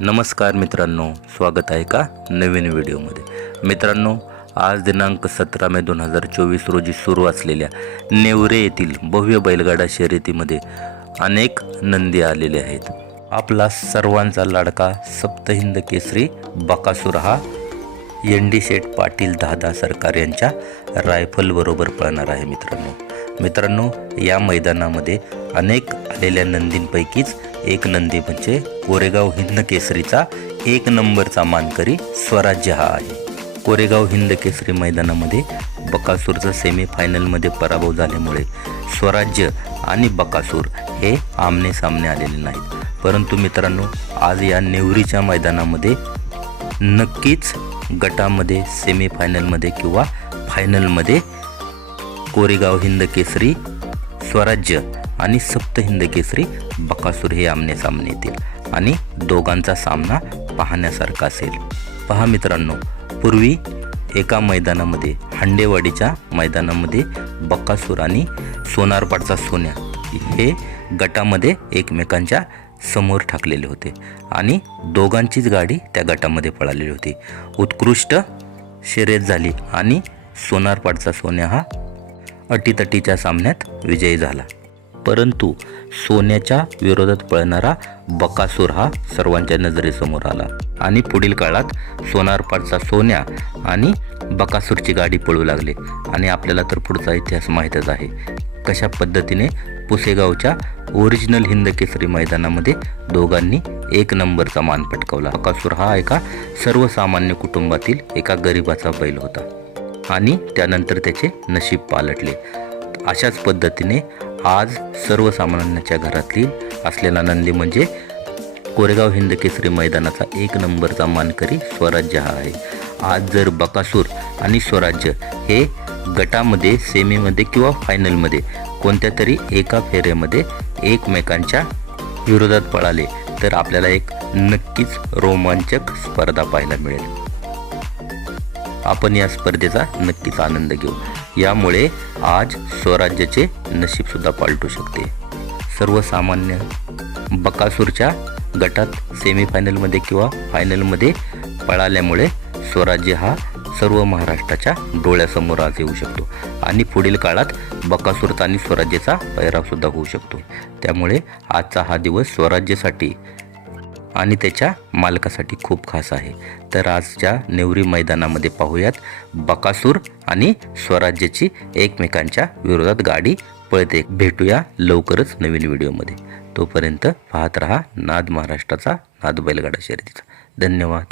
नमस्कार मित्रांनो स्वागत आहे का नवीन व्हिडिओमध्ये? मित्रांनो आज दिनांक सतरा मे दोन हजार चोवीस रोजी सुरू असलेल्या नेवरे येथील भव्य बैलगाडा शर्यतीमध्ये अनेक नंदी आलेले आहेत. आपला सर्वांचा लाडका सप्तहिंद केसरी बकासूर हा एनडी शेठ पाटील दादा सरकार यांच्या रायफलबरोबर पळणार आहे मित्रांनो. मित्रांनो या मैदानामध्ये अनेक आलेल्या नंदींपैकीच एक नंदी म्हणजे कोरेगाव हिंद केसरीचा एक नंबरचा मानकरी स्वराज्य हा आहे. कोरेगाव हिंद केसरी मैदानामध्ये बकासूरचा सेमीफायनलमध्ये पराभव झाल्यामुळे स्वराज्य आणि बकासूर हे आमने सामने आलेले नाहीत. परंतु मित्रांनो आज या नेवरीच्या मैदानामध्ये नक्कीच गटामध्ये सेमीफायनलमध्ये किंवा फायनलमध्ये कोरेगाव हिंद केसरी स्वराज्य आणि सप्त हिंद केसरी बकासूर हे आमने सामने येतील. आणि दोघांचा सामना पाहण्यासारखा असेल. पहा मित्रांनो पूर्वी एका मैदानामध्ये हांडेवाडीच्या मैदानामध्ये बकासूर आणि सोनारपाडचा सोन्या हे गटामध्ये एकमेकांच्या समोर ठाकलेले होते. आणि दोघांचीच गाडी त्या गटामध्ये पळालेली होती. उत्कृष्ट शर्यत झाली आणि सोनारपाडचा सोन्या हा अटीतटीच्या सामन्यात विजयी झाला. परंतु सोन्याच्या विरोधात पळणारा बकासूर हा सर्वांच्या नजरेसमोर आला. आणि पुढील काळात सोनारपाडचा सोन्या आणि बकासूरची गाडी पळू लागले. आणि आपल्याला तर पुढचा इतिहास माहीतच आहे. कशा पद्धतीने पुसेगावच्या ओरिजिनल हिंद केसरी मैदानामध्ये दोघांनी एक नंबरचा मान पटकावला. बकासूर हा एका सर्वसामान्य कुटुंबातील एका गरिबाचा बैल होता. आणि त्यानंतर त्याचे नशीब पालटले. अशाच पद्धतीने आज सर्वसामान्यांच्या घरातील असलेला नंदी म्हणजे कोरेगाव हिंद केसरी मैदानाचा एक नंबरचा मानकरी स्वराज्य हा आहे. आज जर बकासूर आणि स्वराज्य हे गटामध्ये सेमीमध्ये किंवा फायनलमध्ये कोणत्या तरी एका फेऱ्यामध्ये एकमेकांच्या विरोधात पळाले तर आपल्याला एक नक्कीच रोमांचक स्पर्धा पाहायला मिळेल. आपण या स्पर्धेचा नक्कीच आनंद घेऊ. यामुळे आज स्वराज्याचे नशीबसुद्धा पालटू शकते. सर्वसामान्य बकासूरच्या गटात सेमीफायनलमध्ये किंवा फायनलमध्ये पळाल्यामुळे स्वराज्य हा सर्व महाराष्ट्राच्या डोळ्यासमोर आज येऊ शकतो. आणि पुढील काळात बकासुरता आणि स्वराज्याचा पैरावसुद्धा होऊ शकतो. त्यामुळे आजचा हा दिवस स्वराज्यासाठी आणि त्याच्या मालकासाठी खूप खास आहे. तर आजच्या नेवरी मैदानामध्ये पाहूयात बकासूर आणि स्वराज्याची एकमेकांच्या विरोधात गाडी पळते. भेटूया लवकरच नवीन व्हिडिओमध्ये. तोपर्यंत पाहत रहा नाद महाराष्ट्राचा नाद बैलगाडा शर्यतीचा. धन्यवाद.